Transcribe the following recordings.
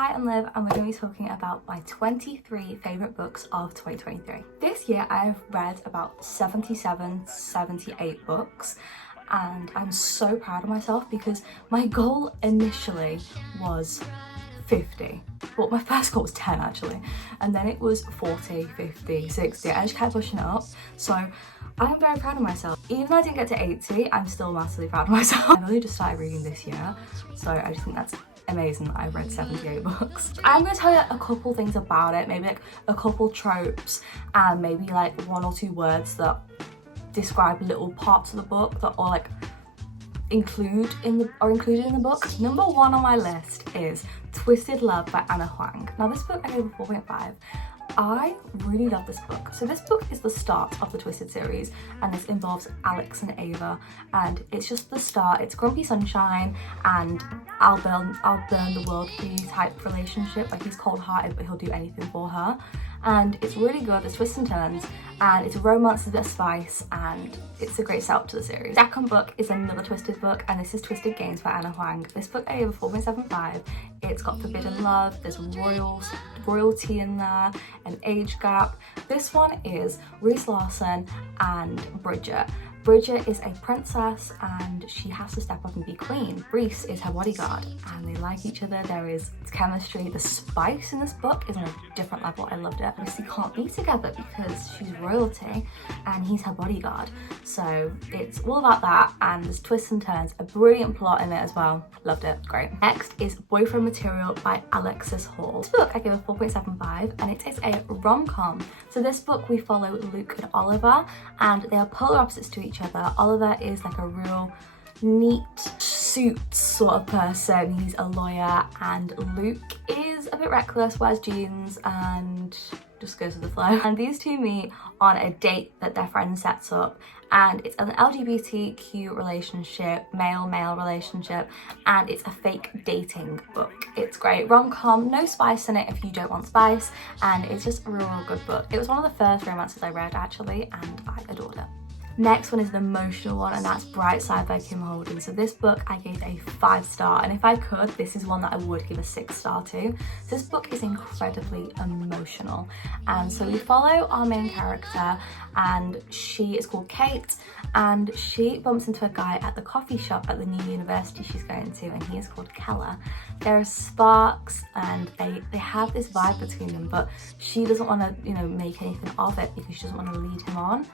Hi, I'm Liv, and we're going to be talking about my 23 favourite books of 2023. This year I have read about 78 books, and I'm so proud of myself because my goal initially was 50. Well, my first goal was 10 actually, and then it was 40, 50, 60. I just kept pushing it up, so I'm very proud of myself. Even though I didn't get to 80, I'm still massively proud of myself. I've only just started reading this year, so I just think that's amazing that I've read 78 books. I'm going to tell you a couple things about it, maybe like a couple tropes and maybe like one or two words that describe little parts of the book that are like included in the book. Number one on my list is Twisted Love by Anna Huang. Now this book I gave a 4.5. I really love this book. So this book is the start of the Twisted series, and this involves Alex and Ava, and it's just the start. It's Grumpy Sunshine and I'll burn the world for you type relationship. Like, he's cold-hearted but he'll do anything for her, and it's really good. There's twists and turns, and it's a romance with a bit of spice, and it's a great setup to the series. Second book is another Twisted book, and this is Twisted Games by Anna Huang. This book I gave a 4.75. It's got forbidden love, there's royalty in there, an age gap. This one is Reese Larson and Bridget. Bridget is a princess and she has to step up and be queen. Reese is her bodyguard and they like each other. There is chemistry. The spice in this book is on a different level. I loved it. Obviously can't be together because she's royalty and he's her bodyguard. So it's all about that, and there's twists and turns, a brilliant plot in it as well. Loved it, great. Next is Boyfriend Material by Alexis Hall. This book I give a 4.75 and it is a rom-com. So this book we follow Luke and Oliver, and they are polar opposites to each other. Oliver is like a real neat suit sort of person. He's a lawyer, and Luke is a bit reckless, wears jeans and just goes with the flow. And these two meet on a date that their friend sets up, and it's an LGBTQ relationship, male-male relationship, and it's a fake dating book. It's great. Rom-com, no spice in it if you don't want spice, and it's just a real good book. It was one of the first romances I read actually, and I adored it. Next one is the emotional one, and that's Bright Side by Kim Holden. So this book I gave a 5-star, and if I could, this is one that I would give a 6-star to. This book is incredibly emotional, and so we follow our main character, and she is called Kate, and she bumps into a guy at the coffee shop at the new university she's going to, and he is called Keller. There are sparks and they have this vibe between them, but she doesn't want to, make anything of it because she doesn't want to lead him on.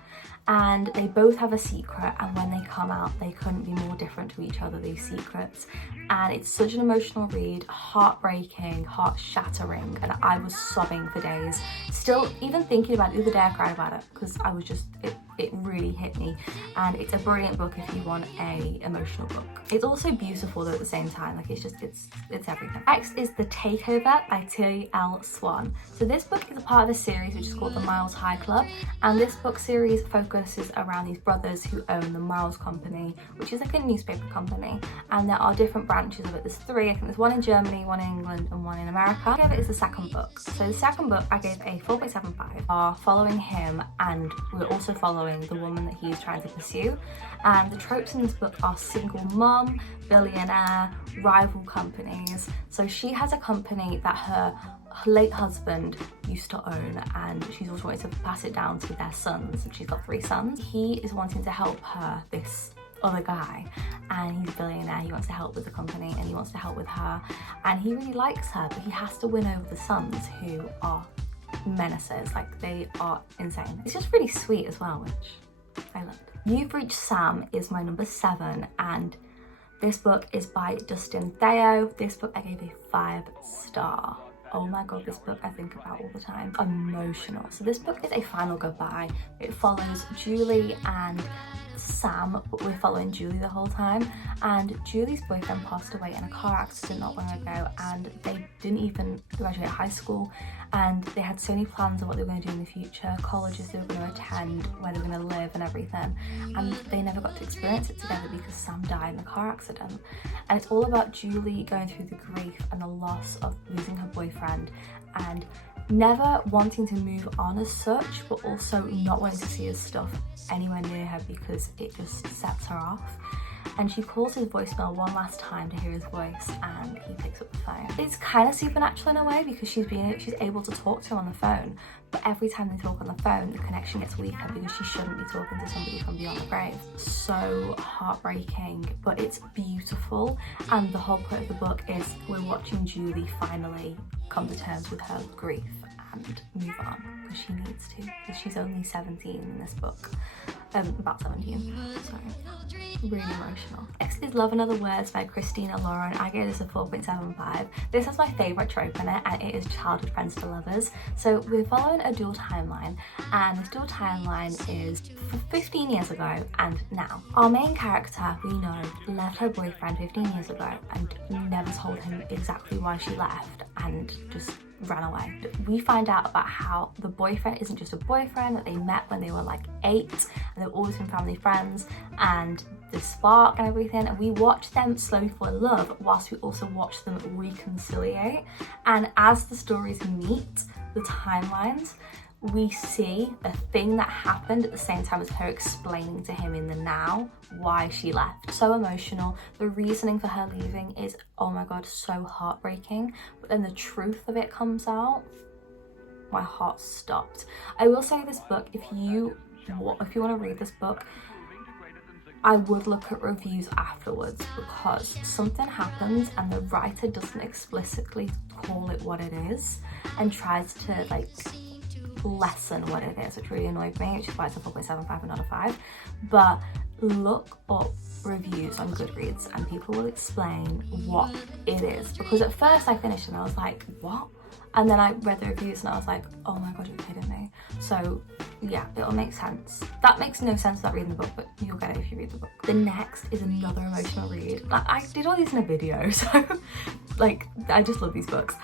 And they both have a secret, and when they come out they couldn't be more different to each other, these secrets. And it's such an emotional read, heartbreaking, heart-shattering, and I was sobbing for days. Still, even thinking about it, the other day I cried about it because I was just, it really hit me. And it's a brilliant book if you want a emotional book. It's also beautiful though at the same time, like it's everything. Next is The Takeover by T.L. Swan. So this book is a part of a series which is called the Miles High Club, and this book series focuses around these brothers who own the Miles Company, which is like a newspaper company, and there are different branches of it. There's 3, I think there's one in Germany, one in England, and one in America. I gave it is the second book. So the second book I gave a 4.75. Are following him, and we're also following the woman that he is trying to pursue. And the tropes in this book are single mum, billionaire, rival companies. So she has a company that her late husband used to own, and she's also wanted to pass it down to their sons, and she's got 3 sons. He is wanting to help her, this other guy, and he's a billionaire. He wants to help with the company and he wants to help with her, and he really likes her, but he has to win over the sons, who are menaces. Like, they are insane. It's just really sweet as well, which I loved. You've Reached Sam is my number 7, and this book is by Dustin Theo. This book I gave a 5-star. Oh my god, this book I think about all the time. Emotional. So this book is a final goodbye. It follows Julie and Sam, but we're following Julie the whole time, and Julie's boyfriend passed away in a car accident not long ago, and they didn't even graduate high school, and they had so many plans of what they were going to do in the future, colleges they were going to attend, where they were going to live and everything, and they never got to experience it together because Sam died in the car accident. And it's all about Julie going through the grief and the loss of losing her boyfriend, and never wanting to move on as such, but also not wanting to see his stuff anywhere near her because it just sets her off. and she calls his voicemail one last time to hear his voice, and he picks up the phone. It's kind of supernatural in a way because she's able to talk to him on the phone, but every time they talk on the phone the connection gets weaker because she shouldn't be talking to somebody from beyond the grave. So heartbreaking, but it's beautiful, and the whole point of the book is we're watching Julie finally come to terms with her grief and move on, because she needs to, because she's only 17 in this book. About 17, sorry. Really emotional. Next is Love and Other Words by Christina Lauren. I gave this a 4.75. This has my favourite trope in it, and it is childhood friends to lovers. So we're following a dual timeline, and this dual timeline is 15 years ago and now. Our main character, we know, left her boyfriend 15 years ago and never told him exactly why she left, and just ran away. We find out about how the boyfriend isn't just a boyfriend, that they met when they were like 8 and they've always been family friends, and the spark and everything, and we watch them slowly fall in love whilst we also watch them reconciliate. And as the stories meet the timelines, we see a thing that happened at the same time as her explaining to him in the now why she left. So emotional. The reasoning for her leaving is, oh my god, so heartbreaking, but then the truth of it comes out. My heart stopped. I will say this book, if you want to read this book, I would look at reviews afterwards, because something happens and the writer doesn't explicitly call it what it is and tries to like lessen what it is, which really annoyed me, which is why it's a 4.75 and not a 5. But look up reviews on Goodreads and people will explain what it is, because at first I finished and I was like, what? And then I read the reviews and I was like, oh my god, you're kidding me. So yeah, it'll make sense. That makes no sense without reading the book, but you'll get it if you read the book. The next is another emotional read. Like, I did all these in a video, so like, I just love these books.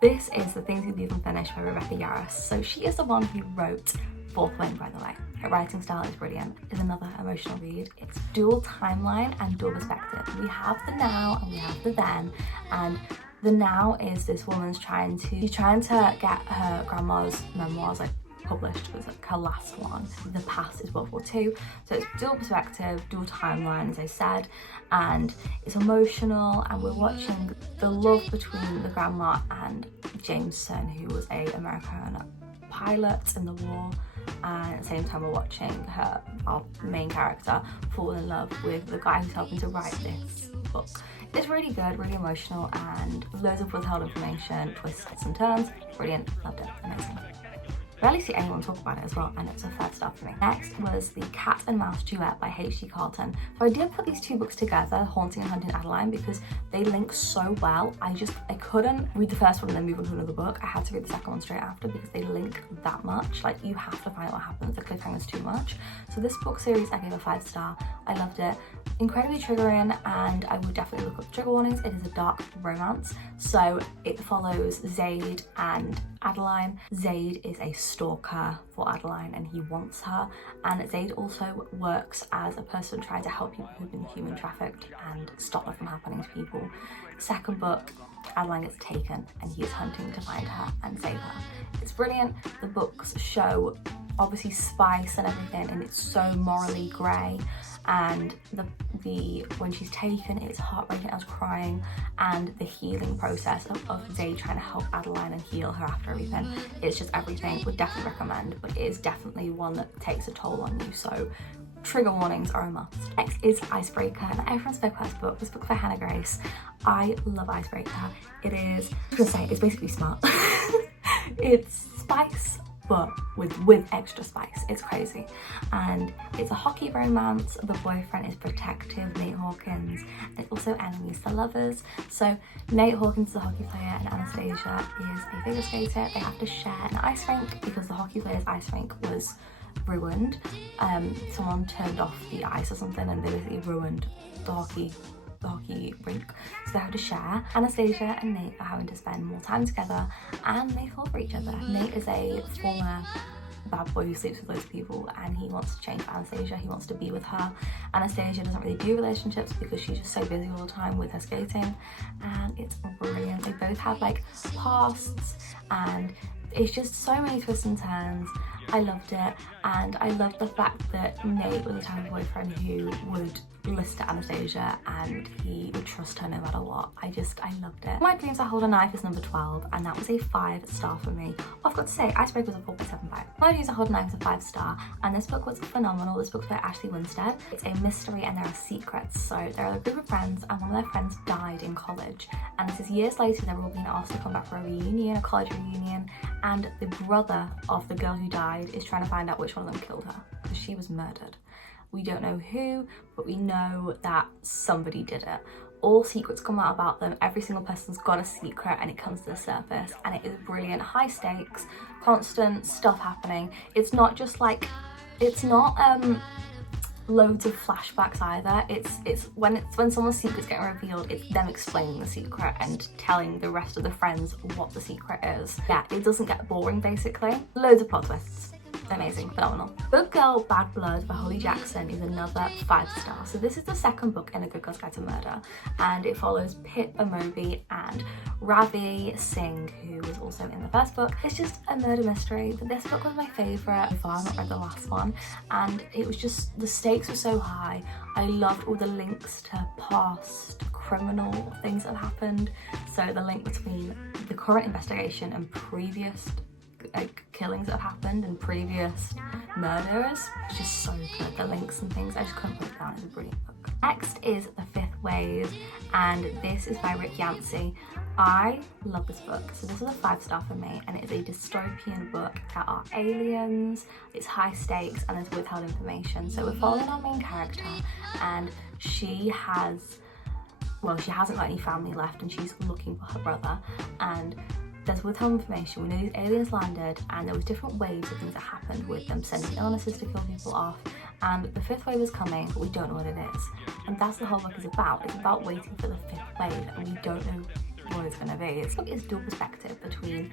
This is The Things You Leave Unfinished by Rebecca Yarros. So she is the one who wrote Fourth Wing, by the way. Her writing style is brilliant. It's another emotional read. It's dual timeline and dual perspective. We have the now and we have the then, and the now is this woman's trying to get her grandma's memoirs like published. It was like her last one. The past is World War II, so it's dual perspective, dual timeline, as I said, and it's emotional, and we're watching the love between the grandma and Jameson, who was a American pilot in the war, and at the same time we're watching our main character, fall in love with the guy who's helping to write this book. It's really good, really emotional, and loads of withheld information, twists and turns. Brilliant, loved it, amazing. Rarely see anyone talk about it as well, and it's a third star for me. Next was the Cat and Mouse Duet by H.G. Carlton. So I did put these two books together, Haunting and Hunting Adeline, because they link so well. I couldn't read the first one and then move on to another book. I had to read the second one straight after because they link that much. Like, you have to find out what happens. The cliffhanger's too much. So this book series, I gave a 5 star. I loved it. Incredibly triggering, and I would definitely look up trigger warnings. It is a dark romance. So it follows Zaid and Adeline. Zaid is a stalker for Adeline and he wants her, and Zaid also works as a person trying to help people who've been human trafficked and stop that from happening to people. Second book, Adeline gets taken and he is hunting to find her and save her. It's brilliant. The books show obviously spice and everything, and it's so morally grey, and when she's taken, it's heartbreaking. I was crying, and the healing process of Zaid trying to help Adeline and heal her after everything, it's just everything. Would definitely recommend, but it is definitely one that takes a toll on you, so trigger warnings are a must. Next is Icebreaker, and everyone spoke about this book. This book by Hannah Grace. I love Icebreaker. It is, I was gonna say, it's basically smart. It's spice, but with extra spice. It's crazy. And it's a hockey romance. The boyfriend is protective, Nate Hawkins, and it's also enemies to lovers. So Nate Hawkins is a hockey player and Anastasia is a figure skater. They have to share an ice rink because the hockey player's ice rink was ruined. Someone turned off the ice or something and they basically ruined the hockey rink, so they have to share. Anastasia and Nate are having to spend more time together, and they fall for each other. Nate is a former bad boy who sleeps with loads of people, and he wants to change for Anastasia. He wants to be with her. Anastasia doesn't really do relationships because she's just so busy all the time with her skating, and it's brilliant. They both have like pasts, and it's just so many twists and turns. I loved it, and I loved the fact that Nate was the type of boyfriend who would listened to Anastasia and he would trust her no matter what. I loved it. My Dreams I Hold a Knife is number 12, and that was a 5-star for me. Oh, I've got to say, Icebreaker was a 4.75. My Dreams I Hold a Knife is a 5-star, and this book was phenomenal. This book's by Ashley Winstead. It's a mystery and there are secrets. So there are a group of friends and one of their friends died in college, and this is years later. They're all being asked to come back for a reunion, a college reunion, and the brother of the girl who died is trying to find out which one of them killed her, because she was murdered. We don't know who, but we know that somebody did it. All secrets come out about them. Every single person's got a secret and it comes to the surface, and it is brilliant. High stakes, constant stuff happening. It's not just like, it's not loads of flashbacks either. It's when someone's secret's getting revealed, it's them explaining the secret and telling the rest of the friends what the secret is. Yeah, it doesn't get boring basically. Loads of plot twists. Amazing, phenomenal. Good Girl, Bad Blood by Holly Jackson is another 5-star. So this is the second book in A Good Girl's Guide to Murder, and it follows Pip Amobi and Ravi Singh, who was also in the first book. It's just a murder mystery, but this book was my favourite. So far, I've not read the last one, and it was just, the stakes were so high. I loved all the links to past criminal things that have happened. So the link between the current investigation and previous killings that have happened and previous murders. It's just so good. The links and things, I just couldn't put it down. It's a brilliant book. Next is The Fifth Wave, and this is by Rick Yancey. I love this book. So this is a 5-star for me, and it is a dystopian book. There are aliens, it's high stakes, and there's withheld information. So we're following our main character, and she hasn't got any family left, and she's looking for her brother, and there's withheld information. We know these aliens landed, and there was different waves of things that happened with them sending illnesses to kill people off, and the 5th wave is coming, but we don't know what it is. And that's the whole book is about. It's about waiting for the 5th wave, and we don't know what it's going to be. This book is dual perspective between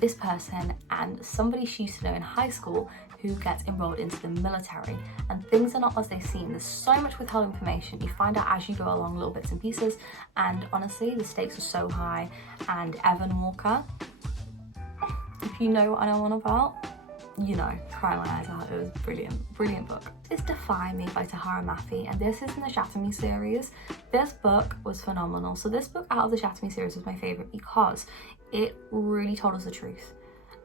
this person and somebody she used to know in high school who gets enrolled into the military, and things are not as they seem. There's so much withheld information. You find out as you go along, little bits and pieces, and honestly the stakes are so high. And Evan Walker, if you know what I'm on about, you know, cry my eyes out. It was brilliant book. This is Defy Me by Tahara Mafi, and this is in the Shatter Me series. This book was phenomenal. So this book out of the Shatter Me series was my favourite because it really told us the truth.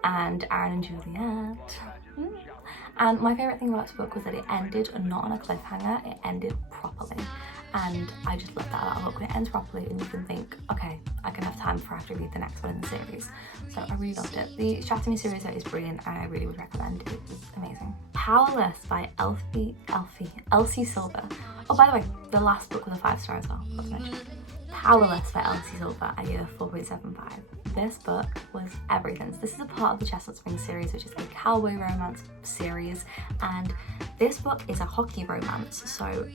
And Aaron and Juliet. And my favourite thing about this book was that it ended not on a cliffhanger, it ended properly. And I just love that about a book when it ends properly and you can think, okay, I can have time before I have to read the next one in the series. So I really loved it. The Shatter Me series is brilliant and I really would recommend it. It was amazing. Powerless by Elsie Silver. Oh, by the way, the last book was a 5-star as well, I forgot to mention. Powerless by Elsie Silver, I gave a 4.75. This book was everything. So this is a part of the Chestnut Springs series, which is a cowboy romance series, and this book is a hockey romance. So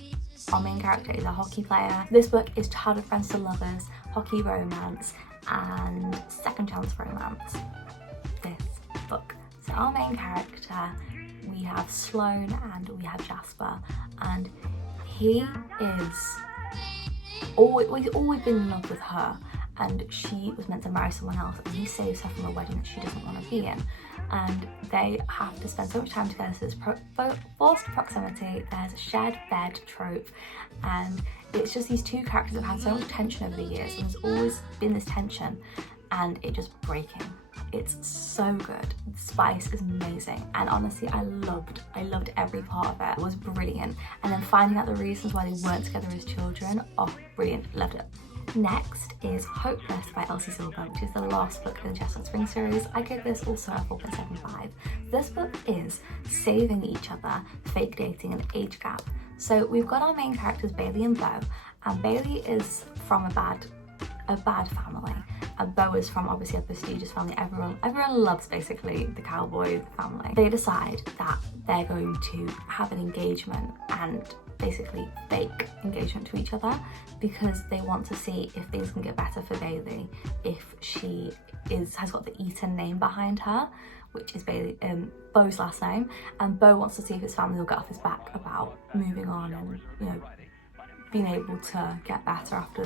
our main character is a hockey player. This book is childhood friends to lovers, hockey romance, and second chance romance. This book. So our main character, we have Sloane and we have Jasper, and he's always been in love with her, and she was meant to marry someone else, and he saves her from a wedding that she doesn't want to be in, and they have to spend so much time together. So there's forced proximity, there's a shared bed trope, and it's just these two characters have had so much tension over the years, and there's always been this tension and it just breaking. It's so good. The spice is amazing, and honestly I loved every part of it. It was brilliant. And then finding out the reasons why they weren't together as children, oh brilliant, loved it. Next is Hopeless by Elsie Silver, which is the last book in the Chestnut Springs series. I gave this also a 4.75. This book is saving each other, fake dating and age gap. So we've got our main characters Bailey and Beau, and Bailey is from a bad family, and Beau is from obviously a prestigious family. Everyone loves basically the cowboy family. They decide that they're going to have an engagement, and basically fake engagement to each other, because they want to see if things can get better for Bailey if she has got the Eaton name behind her, which is Beau's last name, and Beau wants to see if his family will get off his back about moving on and, you know, being able to get better after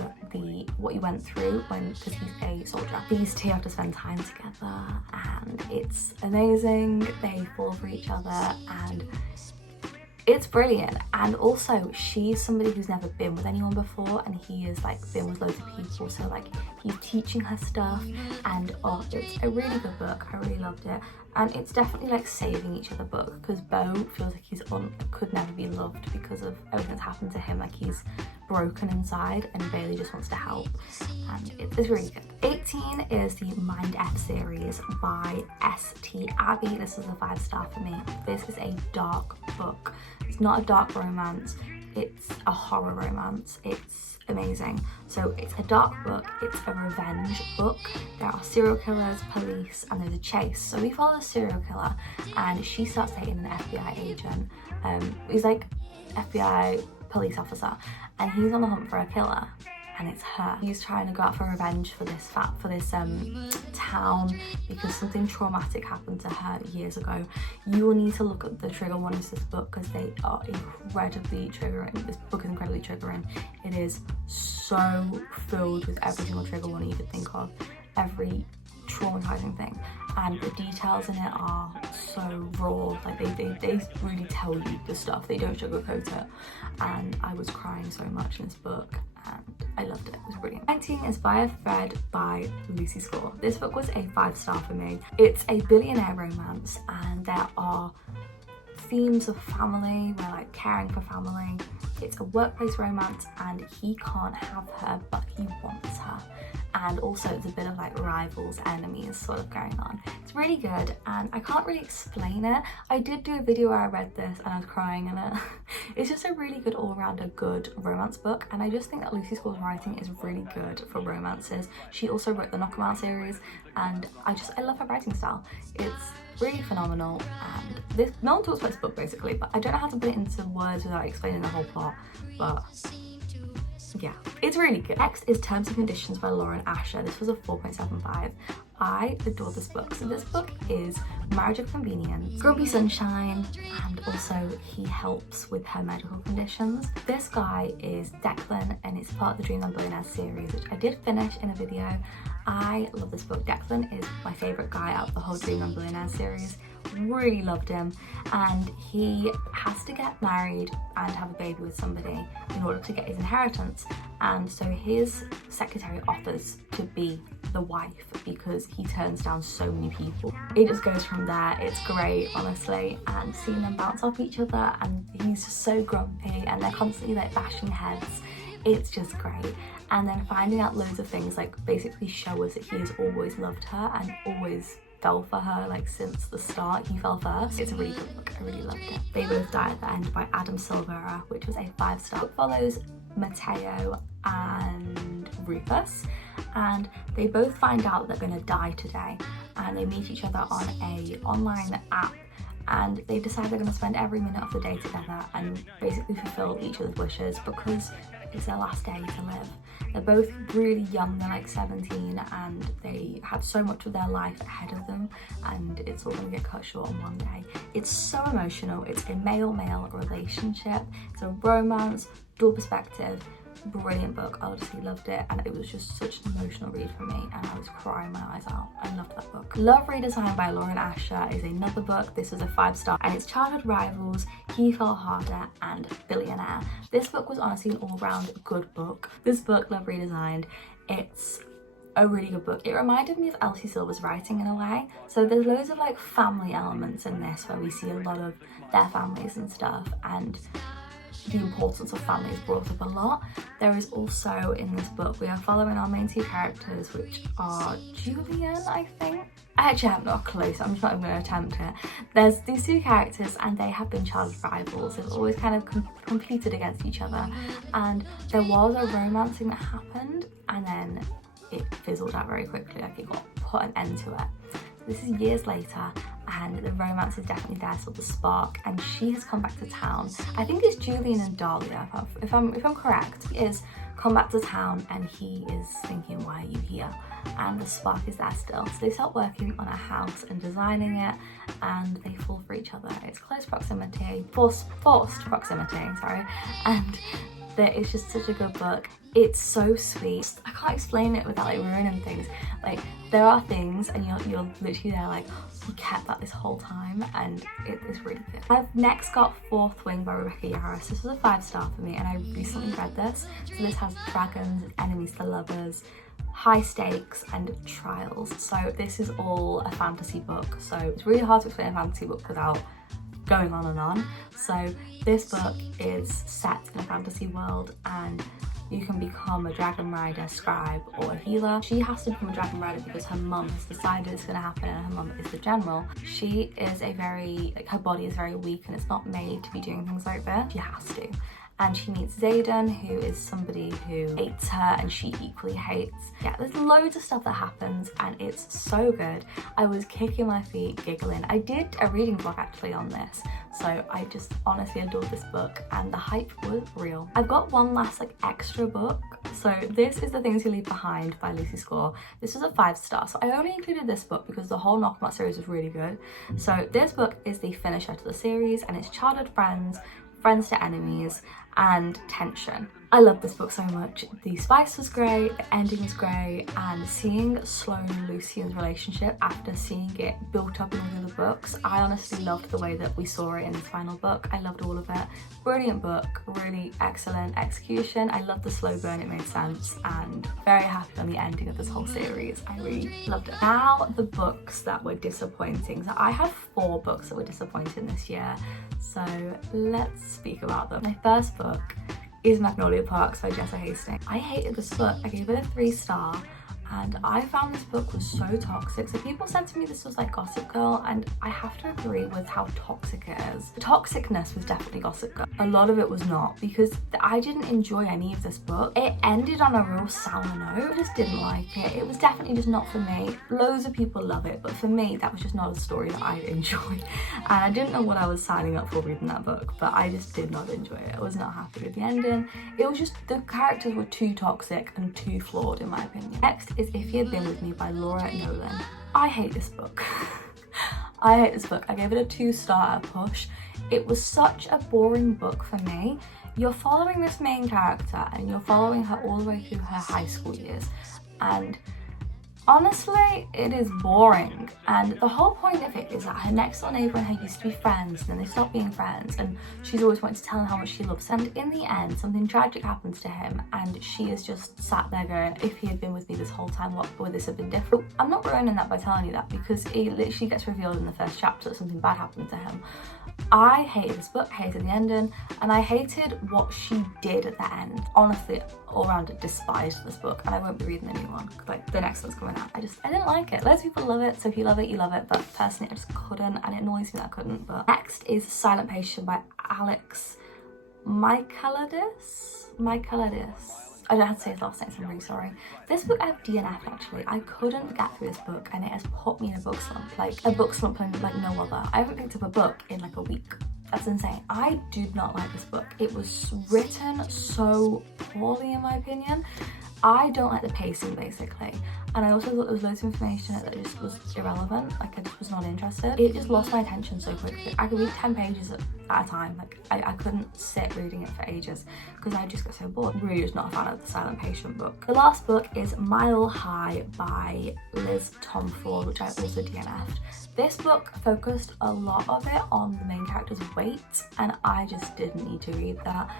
what he went through because he's a soldier. These two have to spend time together and it's amazing. They fall for each other, and It's brilliant. And also she's somebody who's never been with anyone before, and he is like been with loads of people, so like he's teaching her stuff. And oh, it's a really good book. I really loved it. And it's definitely like saving each other book, because Beau feels like could never be loved because of everything that's happened to him. Like he's broken inside, and Bailey just wants to help, and it's really good. 18 is the Mind F series by St. Abby. This is a 5-star for me. This is a dark book. It's not a dark romance, it's a horror romance. It's amazing. So it's a dark book, it's a revenge book. There are serial killers, police, and there's a chase. So we follow a serial killer, and she starts dating an FBI agent. He's like FBI police officer, and he's on the hunt for a killer, and it's her. He's trying to go out for revenge for this town because something traumatic happened to her years ago. You will need to look at the trigger warnings of this book, because they are incredibly triggering. This book is incredibly triggering. It is so filled with every single trigger warning you could think of, every traumatizing thing, and the details in it are so raw. Like they really tell you the stuff, they don't sugarcoat it. And I was crying so much in this book, and I loved it. It was brilliant. 19 is By a Thread by Lucy Score. This book was a 5-star for me. It's a billionaire romance, and there are themes of family. We're like caring for family. It's a workplace romance, and he can't have her, but he wants her. And also it's a bit of like rivals, enemies sort of going on. It's really good, and I can't really explain it. I did do a video where I read this and I was crying in it. It's just a really good all-rounder good romance book, and I just think that Lucy Score's writing is really good for romances. She also wrote the Knockabout series, and I love her writing style. It's really phenomenal, and no one talks about this book basically, but I don't know how to put it into words without explaining the whole plot, but yeah, it's really good. Next is Terms and Conditions by Lauren Asher. This was a 4.75. I adore this book. So this book is Marriage of Convenience, Grumpy Sunshine, and also he helps with her medical conditions. This guy is Declan, and it's part of the Dreamland Billionaires series, which I did finish in a video. I love this book. Declan is my favourite guy out of the whole Dreamland Billionaires series. Really loved him, and he has to get married and have a baby with somebody in order to get his inheritance. And so his secretary offers to be the wife because he turns down so many people. It just goes from there. It's great, honestly, and seeing them bounce off each other, and he's just so grumpy, and they're constantly like bashing heads. It's just great. And then finding out loads of things, like basically show us that he has always loved her and always fell for her, like since the start he fell first. It's a really good book. I really loved it. They Both Die at the End by Adam Silvera, which was a 5-star. It follows Mateo and Rufus, and they both find out they're gonna die today, and they meet each other on a online app, and they decide they're gonna spend every minute of the day together and basically fulfill each other's wishes because it's their last day to live. They're both really young, they're like 17, and they have so much of their life ahead of them, and it's all gonna get cut short on one day. It's so emotional. It's a male-male relationship. It's a romance, dual perspective, brilliant book. I honestly loved it, and it was just such an emotional read for me, and I was crying my eyes out. I loved that book. Love Redesigned by Lauren Asher is another book. This is a 5-star, and it's childhood rivals, He Fell Harder, and Billionaire. This book was honestly an all-round good book. This book, Love Redesigned, it's a really good book. It reminded me of Elsie Silver's writing in a way. So there's loads of like family elements in this where we see a lot of their families and stuff, and the importance of family is brought up a lot. There is also in this book, we are following our main 2 characters, which are Julian, I think. I actually have not a clue, so I'm just not even going to attempt it. There's these 2 characters, and they have been childhood rivals. They've always kind of competed against each other, and there was a romancing that happened, and then it fizzled out very quickly. Like it got put an end to it. This is years later, and the romance is definitely there, so the spark, and she has come back to town. I think it's Julian and Dahlia, if I'm correct. He is come back to town, and he is thinking, why are you here? And the spark is there still. So they start working on a house and designing it, and they fall for each other. It's close proximity, forced proximity, sorry, and that it's just such a good book. It's so sweet. I can't explain it without like ruining things. Like there are things and you're literally there like, you kept that this whole time, and it is really good. I've next got Fourth Wing by Rebecca Yarros. This was a 5-star for me and I recently read this. So this has dragons, enemies to lovers, high stakes and trials. So this is all a fantasy book. So it's really hard to explain a fantasy book without going on and on. So this book is set in a fantasy world and you can become a dragon rider, scribe or a healer. She has to become a dragon rider because her mum has decided it's going to happen and her mum is the general. She is a very, like her body is very weak and it's not made to be doing things like this. She has to. And she meets Zayden, who is somebody who hates her and she equally hates. Yeah, there's loads of stuff that happens and it's so good. I was kicking my feet, giggling. I did a reading vlog actually on this, so I just honestly adored this book and the hype was real. I've got one last like extra book. So this is The Things You Leave Behind by Lucy Score. This was a 5-star, so I only included this book because the whole Knock 'em Out series was really good. So this book is the finisher to the series and it's childhood friends, friends to enemies, and tension. I love this book so much. The spice was great, the ending was great, and seeing Sloane and Lucian's relationship after seeing it built up in all the other books, I honestly loved the way that we saw it in this final book. I loved all of it. Brilliant book, really excellent execution. I loved the slow burn, it made sense, and very happy on the ending of this whole series. I really loved it. Now the books that were disappointing. So I have 4 books that were disappointing this year, so let's speak about them. My first book is Magnolia Parks by Jessa Hastings. I hated this book. I gave it a 3-star and I found this book was so toxic. So people said to me this was like Gossip Girl, and I have to agree with how toxic it is. The toxicness was definitely Gossip Girl. A lot of it was not, because I didn't enjoy any of this book. It ended on a real sour note. I just didn't like it. It was definitely just not for me. Loads of people love it, but for me that was just not a story that I enjoy. And I didn't know what I was signing up for reading that book, but I just did not enjoy it. I was not happy with the ending. It was just, the characters were too toxic and too flawed in my opinion. Next is If You Had Been With Me by Laura Nolan. I hate this book. I hate this book. I gave it a 2-star push. It was such a boring book for me. You're following this main character and you're following her all the way through her high school years, and honestly, it is boring. And the whole point of it is that her next door neighbour and her used to be friends, and then they stopped being friends, and she's always wanted to tell him how much she loves him. And in the end, something tragic happens to him, and she is just sat there going, if he had been with me this whole time, what would this have been different? I'm not ruining that by telling you that, because it literally gets revealed in the first chapter that something bad happened to him. I hated this book, hated the ending, and I hated what she did at the end. Honestly, all around it, despised this book, and I won't be reading the new one, like the next one's coming out. I didn't like it. Loads of people love it, so if you love it, you love it, but personally I just couldn't, and it annoys me that I couldn't. But next is Silent Patient by Alex Michaelidis. I don't know how to say his last name, so I'm really sorry. This book I've DNF'd actually. I couldn't get through this book and it has put me in a book slump, like no other. I haven't picked up a book in like a week. That's insane. I did not like this book. It was written so poorly in my opinion. I don't like the pacing basically, and I also thought there was loads of information in it that just was irrelevant. Like I just was not interested. It just lost my attention so quickly. I could read 10 pages at a time. Like I couldn't sit reading it for ages because I just got so bored. Really just not a fan of the Silent Patient book. The last book is Mile High by Liz Tomford, which I also DNF'd. This book focused a lot of it on the main character's weight, and I just didn't need to read that.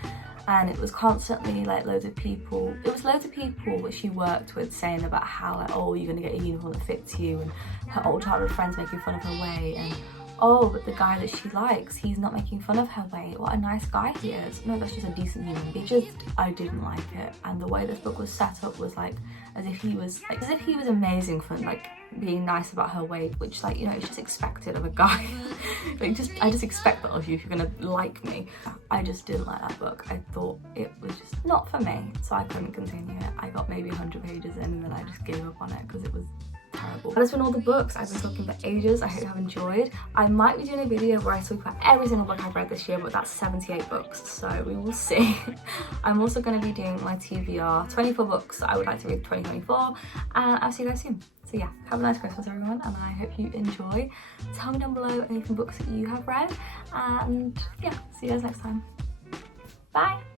And it was constantly like loads of people that she worked with saying about how like, oh, you're gonna get a uniform that fits you, and her old childhood friends making fun of her weight, and oh, but the guy that she likes, he's not making fun of her weight. What a nice guy he is. No, that's just a decent human being. I didn't like it. And the way this book was set up was like as if he was amazing for like being nice about her weight, which like, you know, it's just expected of a guy. Like I just expect that of you if you're gonna like me. I just didn't like that book. I thought it was just not for me, so I couldn't continue it. I got maybe 100 pages in and then I just gave up on it because it was terrible. That has been all the books I've been talking about ages. I hope you have enjoyed. I might be doing a video where I talk about every single book I've read this year, but that's 78 books, so we will see. I'm also going to be doing my TBR 24 books that I would like to read 2024, and I'll see you guys soon. So yeah, have a nice Christmas everyone, and I hope you enjoy. Tell me down below any different books that you have read, and yeah, see you guys next time. Bye!